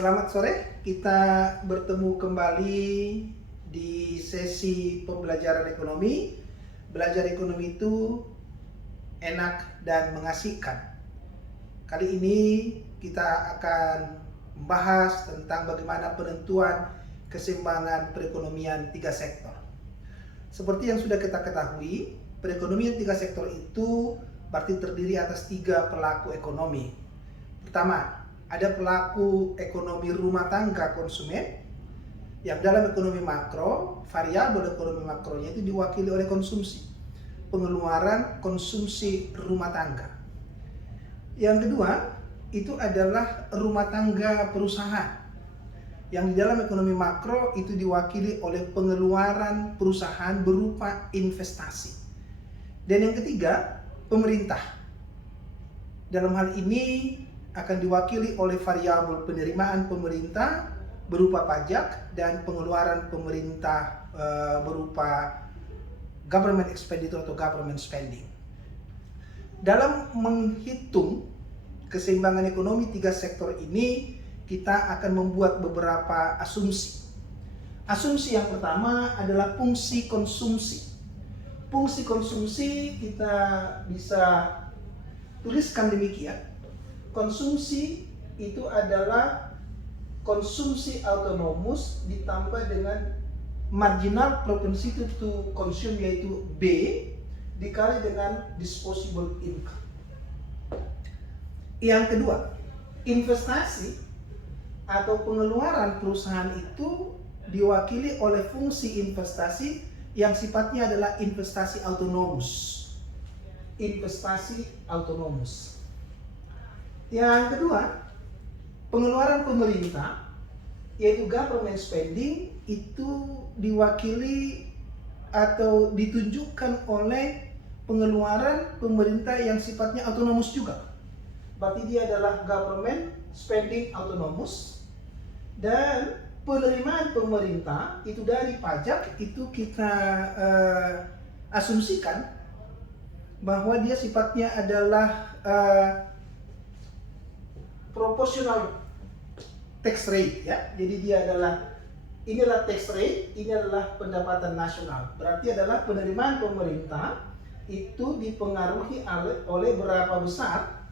Selamat sore, kita bertemu kembali di sesi pembelajaran ekonomi. Belajar ekonomi itu enak dan mengasihkan. Kali ini kita akan membahas tentang bagaimana penentuan keseimbangan perekonomian tiga sektor. Seperti yang sudah kita ketahui, perekonomian tiga sektor itu berarti terdiri atas tiga pelaku ekonomi. Pertama, ada pelaku ekonomi rumah tangga konsumen, yang dalam ekonomi makro, variabel ekonomi makronya itu diwakili oleh konsumsi, pengeluaran konsumsi rumah tangga. Yang kedua, itu adalah rumah tangga perusahaan, yang di dalam ekonomi makro itu diwakili oleh pengeluaran perusahaan berupa investasi. Dan yang ketiga, pemerintah. Dalam hal ini akan diwakili oleh variabel penerimaan pemerintah berupa pajak dan pengeluaran pemerintah berupa government expenditure atau government spending. Dalam menghitung keseimbangan ekonomi tiga sektor ini, kita akan membuat beberapa asumsi. Asumsi yang pertama adalah fungsi konsumsi. Fungsi konsumsi kita bisa tuliskan demikian. Konsumsi itu adalah konsumsi autonomous ditambah dengan marginal propensity to consume, yaitu B, dikali dengan disposable income. Yang kedua, investasi atau pengeluaran perusahaan itu diwakili oleh fungsi investasi yang sifatnya adalah investasi autonomous. Investasi autonomous. Yang kedua, pengeluaran pemerintah, yaitu government spending, itu diwakili atau ditunjukkan oleh pengeluaran pemerintah yang sifatnya autonomous juga. Berarti dia adalah government spending autonomous. Dan penerimaan pemerintah itu dari pajak itu kita asumsikan bahwa dia sifatnya adalah proportional tax rate, ya. Jadi dia inilah tax rate, ini adalah pendapatan nasional. Berarti adalah penerimaan pemerintah itu dipengaruhi oleh berapa besar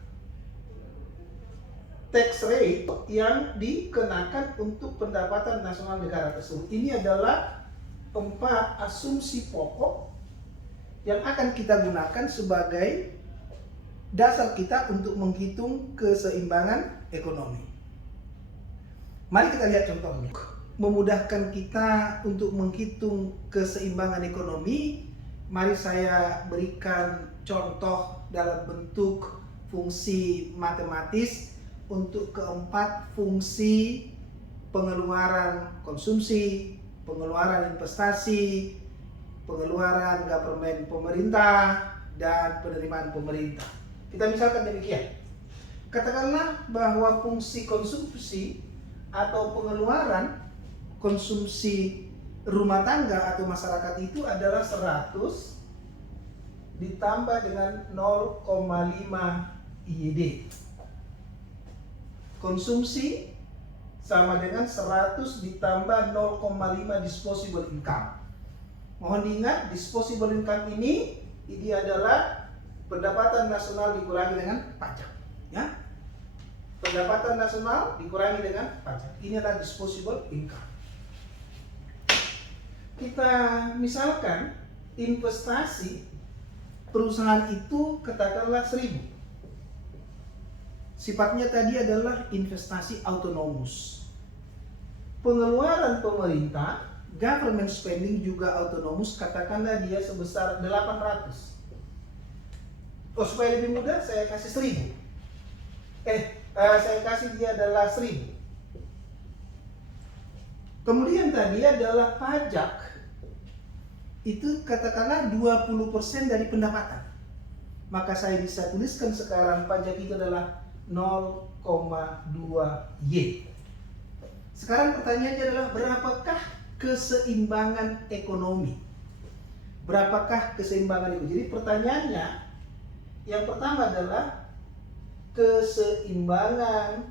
tax rate yang dikenakan untuk pendapatan nasional negara tersebut. Ini adalah 4 asumsi pokok yang akan kita gunakan sebagai dasar kita untuk menghitung keseimbangan ekonomi. Mari kita lihat contohnya. Memudahkan kita untuk menghitung keseimbangan ekonomi, mari saya berikan contoh dalam bentuk fungsi matematis untuk keempat fungsi pengeluaran konsumsi, pengeluaran investasi, pengeluaran government pemerintah, dan penerimaan pemerintah. Kita misalkan demikian. Katakanlah bahwa fungsi konsumsi atau pengeluaran konsumsi rumah tangga atau masyarakat itu adalah 100 ditambah dengan 0,5 IYD. Konsumsi sama dengan 100 ditambah 0,5 disposable income. Mohon diingat, disposable income ini adalah pendapatan nasional dikurangi dengan pajak, ya. Pendapatan nasional dikurangi dengan pajak. Ini adalah disposable income. Kita misalkan investasi perusahaan itu katakanlah 1000. Sifatnya tadi adalah investasi autonomous. Pengeluaran pemerintah, government spending juga autonomous, katakanlah dia sebesar 800. Supaya lebih mudah saya kasih 1000. Saya kasih dia adalah 1000. Kemudian tadi adalah pajak. Itu katakanlah 20% dari pendapatan. Maka saya bisa tuliskan sekarang pajak itu adalah 0,2 Y. Sekarang pertanyaannya adalah berapakah keseimbangan ekonomi? Berapakah keseimbangan itu? Jadi pertanyaannya yang pertama adalah keseimbangan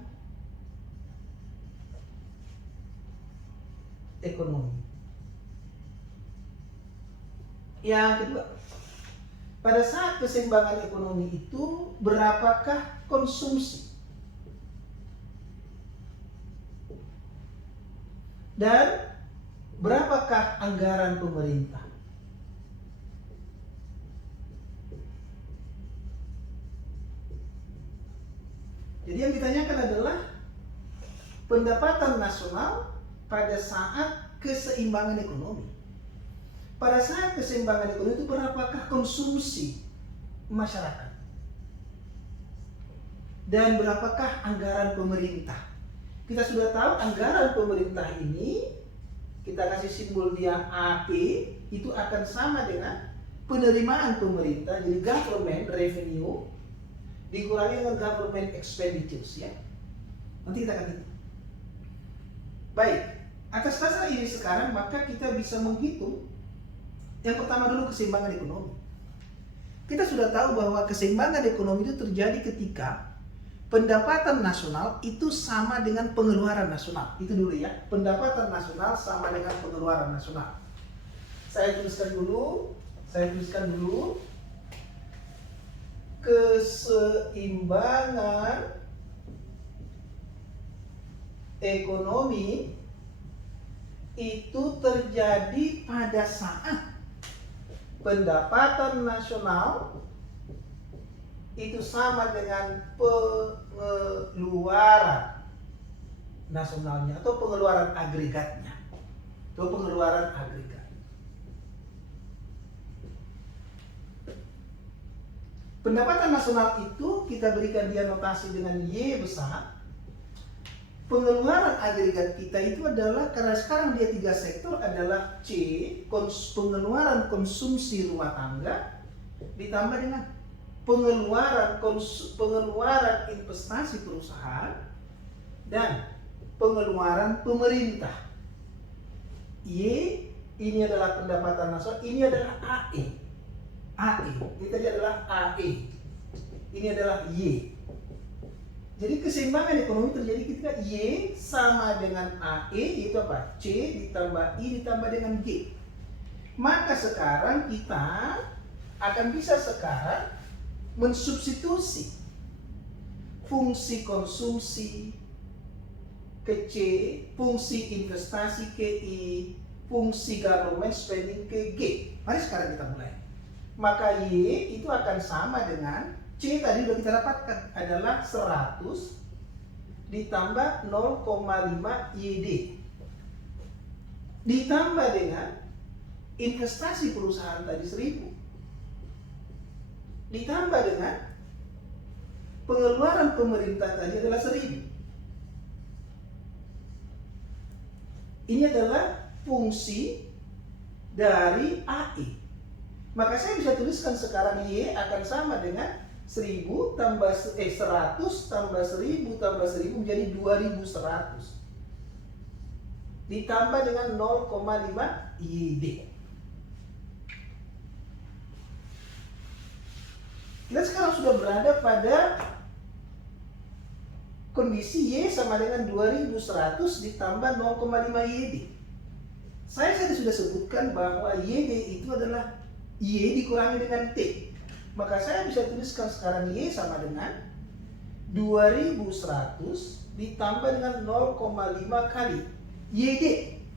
ekonomi. Yang kedua, pada saat keseimbangan ekonomi itu berapakah konsumsi? Dan berapakah anggaran pemerintah? Jadi yang ditanyakan adalah pendapatan nasional pada saat keseimbangan ekonomi. Pada saat keseimbangan ekonomi itu berapakah konsumsi masyarakat? Dan berapakah anggaran pemerintah? Kita sudah tahu anggaran pemerintah ini, kita kasih simbol dia AP, itu akan sama dengan penerimaan pemerintah, jadi government revenue dikurangi dengan government expenditures, ya. Nanti kita akan hitung. Baik, atas dasar ini sekarang maka kita bisa menghitung yang pertama dulu keseimbangan ekonomi. Kita sudah tahu bahwa keseimbangan ekonomi itu terjadi ketika pendapatan nasional itu sama dengan pengeluaran nasional. Itu dulu ya, pendapatan nasional sama dengan pengeluaran nasional. Saya tuliskan dulu keseimbangan ekonomi itu terjadi pada saat pendapatan nasional itu sama dengan pengeluaran nasionalnya atau pengeluaran agregatnya. Pendapatan nasional itu kita berikan dia notasi dengan Y besar. Pengeluaran agregat kita itu adalah, karena sekarang dia 3 sektor, adalah C, pengeluaran konsumsi rumah tangga, ditambah dengan pengeluaran investasi perusahaan, dan pengeluaran pemerintah. Y, ini adalah pendapatan nasional, ini adalah AE. Ini tadi adalah AE. Ini adalah Y. Jadi keseimbangan ekonomi terjadi ketika Y sama dengan AE, itu apa? C ditambah I ditambah dengan G. Maka sekarang kita akan bisa sekarang mensubstitusi fungsi konsumsi ke C, fungsi investasi ke I, fungsi government spending ke G. Mari sekarang kita mulai. Maka Y itu akan sama dengan C tadi sudah kita dapatkan adalah 100 ditambah 0,5 YD ditambah dengan investasi perusahaan tadi 1000 ditambah dengan pengeluaran pemerintah tadi adalah 1000. Ini adalah fungsi dari AE. Maka saya bisa tuliskan sekarang Y akan sama dengan 100 tambah 1000 tambah 1000 tambah 1000 menjadi 2100 ditambah dengan 0,5 YD. Kita sekarang sudah berada pada kondisi Y sama dengan 2100 ditambah 0,5 YD. Saya tadi sudah sebutkan bahwa YD itu adalah Y dikurangi dengan T. Maka saya bisa tuliskan sekarang Y sama dengan 2100 ditambah dengan 0,5 kali YD.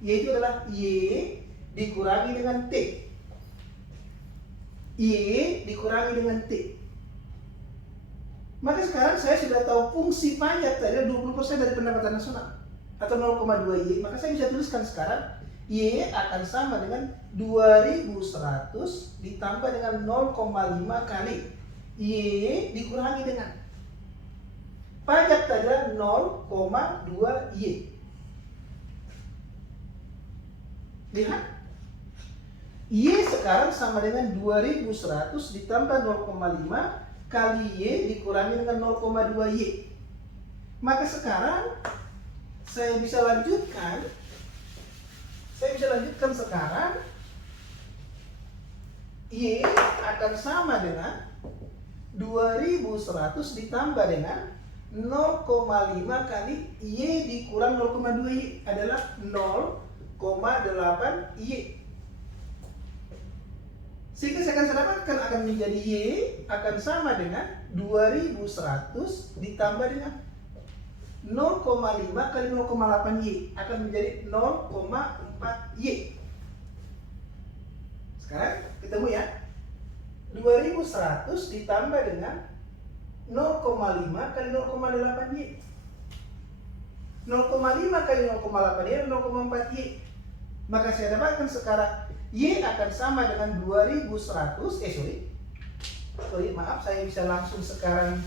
Y itu adalah Y dikurangi dengan T. Y dikurangi dengan T. Maka sekarang saya sudah tahu fungsi pajak tadi adalah 20% dari pendapatan nasional atau 0,2 Y. Maka saya bisa tuliskan sekarang Y akan sama dengan 2100 ditambah dengan 0,5 kali Y dikurangi dengan pajak tadi adalah 0,2 Y. Lihat, Y sekarang sama dengan 2100 ditambah 0,5 kali Y dikurangi dengan 0,2 Y. Maka sekarang saya bisa lanjutkan sekarang Y akan sama dengan 2100 ditambah dengan 0,5 kali Y dikurang 0,2 Y adalah 0,5 Y. Sehingga saya akan dapatkan akan menjadi Y akan sama dengan 2100 ditambah dengan 0,5 kali 0,8 Y akan menjadi 0,4 Y. Sekarang ketemu ya. 2100 ditambah dengan 0,5 kali 0,8 Y. 0,5 kali 0,8 Y 0,4 Y. Maka saya dapatkan sekarang Y akan sama dengan 2100. Maaf, saya bisa langsung sekarang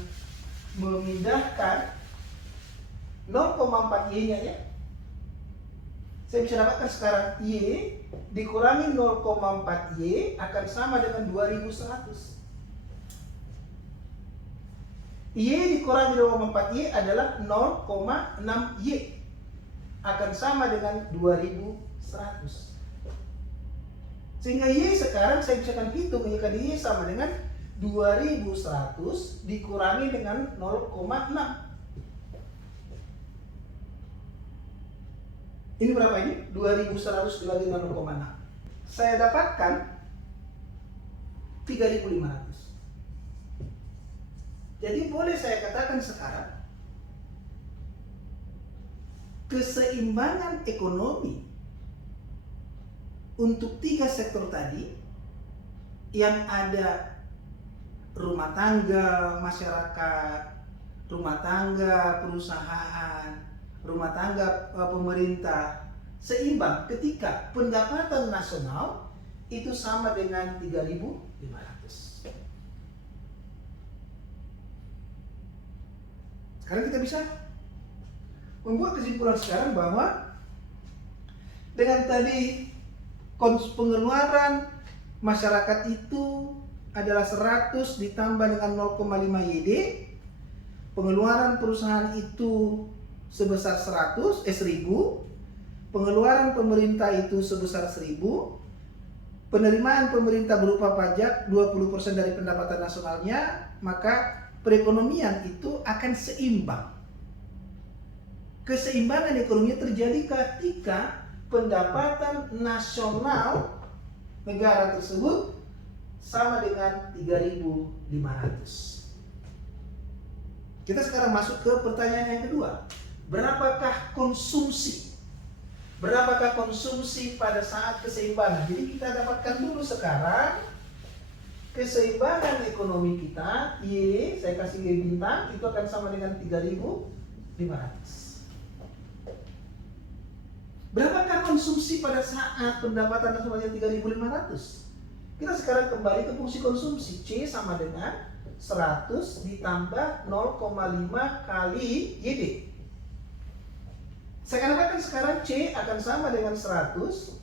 memindahkan 0,4 Y-nya ya. Saya bisa dapatkan sekarang Y dikurangi 0,4 Y akan sama dengan 2100. Y dikurangi 0,4 Y adalah 0,6 Y akan sama dengan 2100. Sehingga Y sekarang saya bisa hitung Y kali Y sama dengan 2100 dikurangi dengan 0,6. Ini berapa ini? 2100 dibagi dengan 0,6. Saya dapatkan 3500. Jadi boleh saya katakan sekarang keseimbangan ekonomi untuk 3 sektor tadi yang ada rumah tangga, masyarakat, rumah tangga, perusahaan, rumah tangga, pemerintah seimbang ketika pendapatan nasional itu sama dengan 3.500. Sekarang kita bisa membuat kesimpulan sekarang bahwa dengan tadi pengeluaran masyarakat itu adalah 100 ditambah dengan 0,5 YD, pengeluaran perusahaan itu sebesar 1000, pengeluaran pemerintah itu sebesar 1000, penerimaan pemerintah berupa pajak 20% dari pendapatan nasionalnya, maka perekonomian itu akan seimbang. Keseimbangan ekonomi terjadi ketika pendapatan nasional negara tersebut sama dengan 3.500. Kita sekarang masuk ke pertanyaan yang kedua. Berapakah konsumsi? Berapakah konsumsi pada saat keseimbangan? Jadi kita dapatkan dulu sekarang keseimbangan ekonomi kita, Y, saya kasih Y bintang, itu akan sama dengan 3.500. Berapakah konsumsi pada saat pendapatan nasionalnya 3.500? Kita sekarang kembali ke fungsi konsumsi. C sama dengan 100 ditambah 0,5 kali YD. Saya katakan sekarang C akan sama dengan 100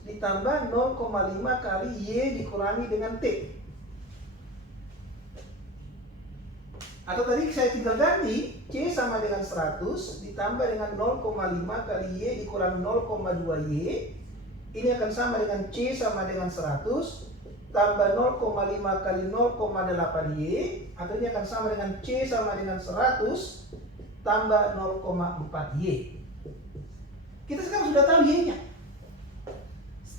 ditambah 0,5 kali Y dikurangi dengan T. Atau tadi saya tinggal ganti, C sama dengan 100 ditambah dengan 0,5 kali Y dikurangi 0,2 Y. Ini akan sama dengan C sama dengan 100 tambah 0,5 kali 0,8 Y. Atau ini akan sama dengan C sama dengan 100 tambah 0,4 Y. Kita sekarang sudah tahu Y-nya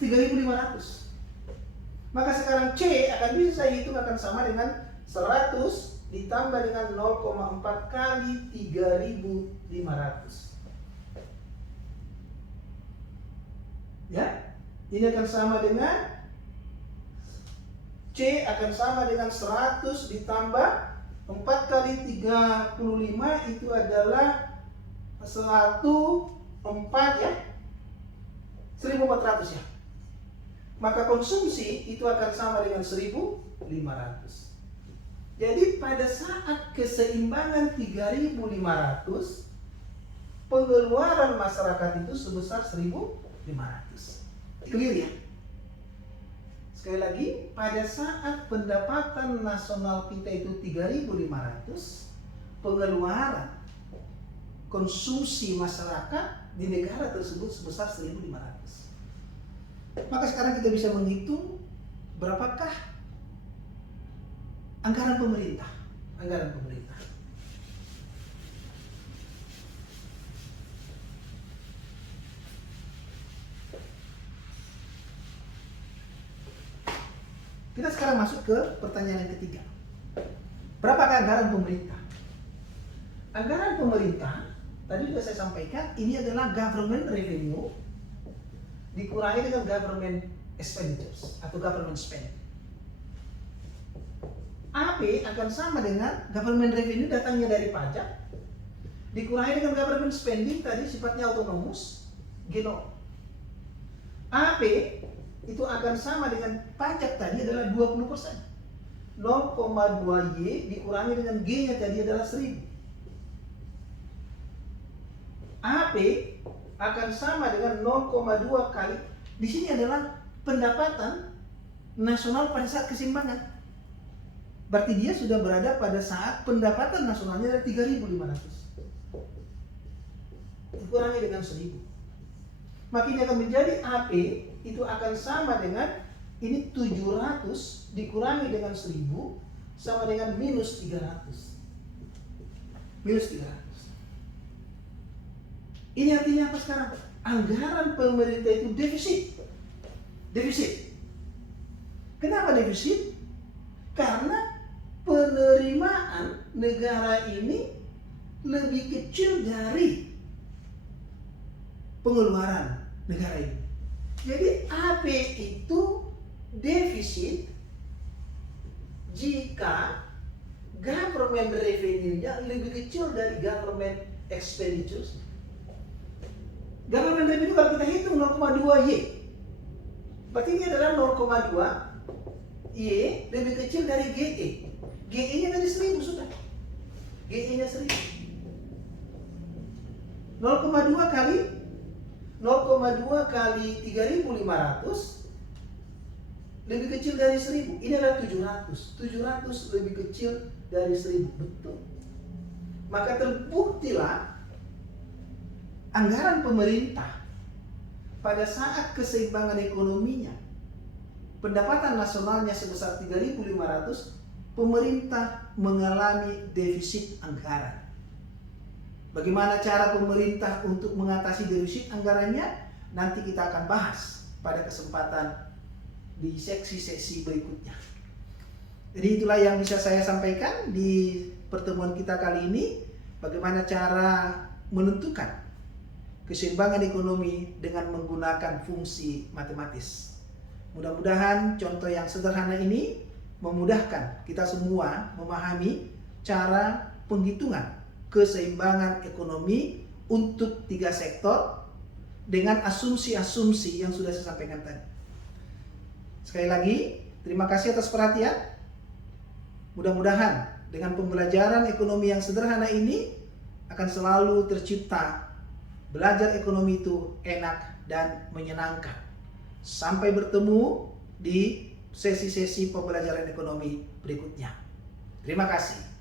3.500. Maka sekarang C akan bisa saya hitung akan sama dengan 100 ditambah dengan 0,4 kali 3.500. Ya, ini akan sama dengan C akan sama dengan 100 ditambah 4 kali 35 itu adalah 4 ya, 1.400 ya. Maka konsumsi itu akan sama dengan 1.500. Jadi pada saat keseimbangan 3.500, pengeluaran masyarakat itu sebesar 1.500. Clear ya? Sekali lagi, pada saat pendapatan nasional kita itu 3.500, pengeluaran konsumsi masyarakat di negara tersebut sebesar 1.500. Maka sekarang kita bisa menghitung berapakah anggaran pemerintah. Kita sekarang masuk ke pertanyaan yang ketiga. Berapakah anggaran pemerintah? Anggaran pemerintah, tadi sudah saya sampaikan, ini adalah government revenue dikurangi dengan government expenditures atau government spending. AP akan sama dengan government revenue datangnya dari pajak dikurangi dengan government spending tadi sifatnya autonomous G0. AP itu akan sama dengan pajak tadi adalah 20%. 0,2 Y dikurangi dengan G-nya tadi adalah 1000. AP akan sama dengan 0,2 kali. Di sini adalah pendapatan nasional pada saat keseimbangan. Berarti dia sudah berada pada saat pendapatan nasionalnya adalah 3.500. Dikurangi dengan 1000. Maka ini akan menjadi AP itu akan sama dengan ini 700 dikurangi dengan 1000 sama dengan minus 300. Minus 300. Ini artinya apa sekarang? Anggaran pemerintah itu defisit. Defisit. Kenapa defisit? Karena penerimaan negara ini lebih kecil dari pengeluaran negara ini. Jadi AP itu defisit jika government revenue-nya lebih kecil dari government expenditures. Government revenue kalau kita hitung 0,2 Y. Berarti ini adalah 0,2 Y lebih kecil dari GE. GE-nya dari 1000 sudah. GE-nya 1000. 0,2 kali 3.500 lebih kecil dari 1000. Ini adalah 700. 700 lebih kecil dari 1000. Betul. Maka terbuktilah anggaran pemerintah pada saat keseimbangan ekonominya, pendapatan nasionalnya sebesar 3.500, pemerintah mengalami defisit anggaran. Bagaimana cara pemerintah untuk mengatasi defisit anggarannya? Nanti kita akan bahas pada kesempatan di seksi-seksi berikutnya. Jadi itulah yang bisa saya sampaikan di pertemuan kita kali ini. Bagaimana cara menentukan keseimbangan ekonomi dengan menggunakan fungsi matematis. Mudah-mudahan contoh yang sederhana ini memudahkan kita semua memahami cara penghitungan keseimbangan ekonomi untuk 3 sektor dengan asumsi-asumsi yang sudah saya sampaikan tadi. Sekali lagi, terima kasih atas perhatian. Mudah-mudahan dengan pembelajaran ekonomi yang sederhana ini akan selalu tercipta belajar ekonomi itu enak dan menyenangkan. Sampai bertemu di sesi-sesi pembelajaran ekonomi berikutnya. Terima kasih.